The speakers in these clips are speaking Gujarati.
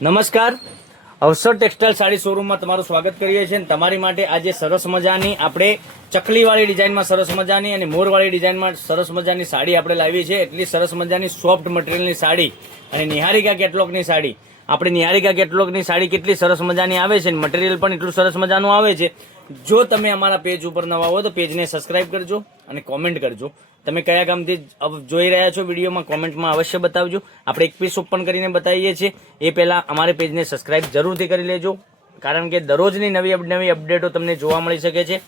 નમસ્કાર, અવસર ટેક્સટાઇલ સાડી શોરૂમમાં તમારું સ્વાગત કરીએ છીએ. તમારી માટે આજે સરસ મજાની આપણે ચકલીવાળી ડિઝાઇનમાં સરસ મજાની અને મોરવાળી ડિઝાઇનમાં સરસ મજાની સાડી આપણે લાવી છે. એટલી સરસ મજાની સોફ્ટ મટીરિયલની સાડી અને નિહારિકા કેટલોગની સાડી. આપણે નિહારિકા કેટલોગની સાડી કેટલી સરસ મજાની આવે છે, મટીરિયલ પણ એટલું સરસ મજાનું આવે છે. જો તમે અમારા પેજ ઉપર નવા હો તો પેજને સબસ્ક્રાઇબ કરજો અને કોમેન્ટ કરજો. તમે કયા ગામથી જોઈ રહ્યા છો વિડીયોમાં કોમેન્ટમાં અવશ્ય બતાવજો. આપણે એક પીસ ઓપન કરીને બતાવીએ છીએ. એ પહેલાં અમારે પેજને સબસ્ક્રાઇબ જરૂરથી કરી લેજો, કારણ કે દરરોજની નવી અપડેટો તમને જોવા મળી શકે છે.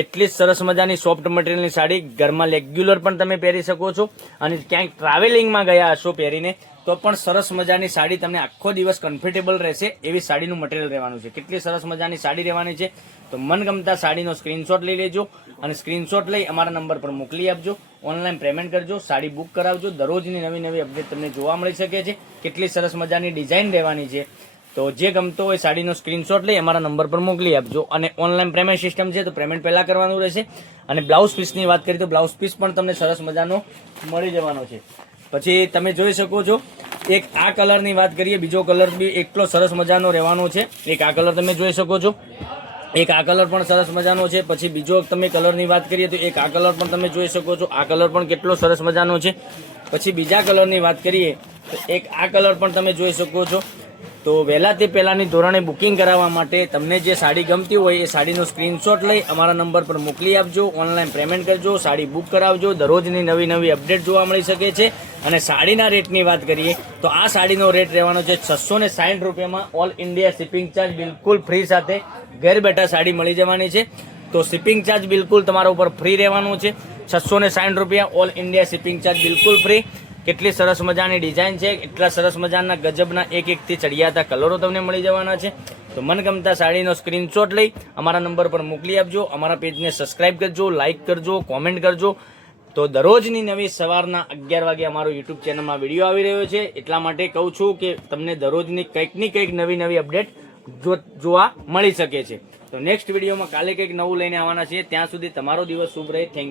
એટલી જ સરસ મજાની સોફ્ટ મટીરિયલની સાડી ઘરમાં રેગ્યુલર પણ તમે પહેરી શકો છો, અને ક્યાંક ટ્રાવેલિંગમાં ગયા હશો પહેરીને તો પણ સરસ મજાની સાડી તમને આખો દિવસ કમ્ફર્ટેબલ રહેશે એવી સાડીનું મટીરિયલ રહેવાનું છે. કેટલી સરસ મજાની સાડી રહેવાની છે. તો મનગમતા સાડીનો સ્ક્રીનશોટ લઈ લેજો અને સ્ક્રીનશોટ લઈ અમારા નંબર પર મોકલી આપજો. ઓનલાઈન પેમેન્ટ કરજો, સાડી બુક કરાવજો. દરરોજની નવી અપડેટ તમને જોવા મળી શકે છે. કેટલી સરસ મજાની ડિઝાઇન રહેવાની છે. તો જે ગમતો હોય સાડીનો સ્ક્રીનશોટ લઈ અમારા નંબર પર મોકલી આપજો. અને ઓનલાઈન પેમેન્ટ સિસ્ટમ છે, તો પેમેન્ટ પહેલાં કરવાનું રહેશે. અને બ્લાઉઝ પીસની વાત કરીએ તો બ્લાઉઝ પીસ પણ તમને સરસ મજાનો મળી જવાનો છે. પછી તમે જોઈ શકો છો, એક આ કલરની વાત કરીએ, બીજો કલર બી એટલો સરસ મજાનો રહેવાનો છે. એક આ કલર તમે જોઈ શકો છો, એક આ કલર પણ સરસ મજાનો છે. પછી બીજો તમે કલરની વાત કરીએ તો એક આ કલર પણ તમે જોઈ શકો છો. આ કલર પણ કેટલો સરસ મજાનો છે. પછી બીજા કલરની વાત કરીએ તો એક આ કલર પણ તમે જોઈ શકો છો. તો વહેલા તે પહેલાંની ધોરણે બુકિંગ કરાવવા માટે તમને જે સાડી ગમતી હોય એ સાડીનો સ્ક્રીનશોટ લઈ અમારા નંબર પર મોકલી આપજો. ઓનલાઈન પેમેન્ટ કરજો, સાડી બુક કરાવજો. દરરોજની નવી અપડેટ જોવા મળી શકે છે. અને સાડીના રેટની વાત કરીએ તો આ સાડીનો રેટ રહેવાનો છે 660 રૂપિયામાં. ઓલ ઇન્ડિયા શિપિંગ ચાર્જ બિલકુલ ફ્રી સાથે ઘર બેઠા સાડી મળી જવાની છે. તો શિપિંગ ચાર્જ બિલકુલ તમારા ઉપર ફ્રી રહેવાનું છે. 660 રૂપિયા ઓલ ઇન્ડિયા શિપિંગ ચાર્જ બિલકુલ ફ્રી. કેટલી સરસ મજાની ડિઝાઇન છે, એટલા સરસ મજાના ગજબના એકથી ચડિયાતા કલરો તમને મળી જવાના છે. તો મનગમતા સાડીનો સ્ક્રીનશોટ લઈ અમારા નંબર પર મોકલી આપજો. અમારા પેજને સબસ્ક્રાઇબ કરજો, લાઇક કરજો, કોમેન્ટ કરજો. તો દરરોજની નવી સવારના 11 વાગે અમારો યુટ્યુબ ચેનલમાં વિડીયો આવી રહ્યો છે. એટલા માટે કહું છું કે તમને દરરોજની કંઈક નવી અપડેટ જોવા મળી શકે છે. તો નેક્સ્ટ વિડીયોમાં કાલે કંઈક નવું લઈને આવવાના છીએ. ત્યાં સુધી તમારો દિવસ શુભ રહે. Thank you.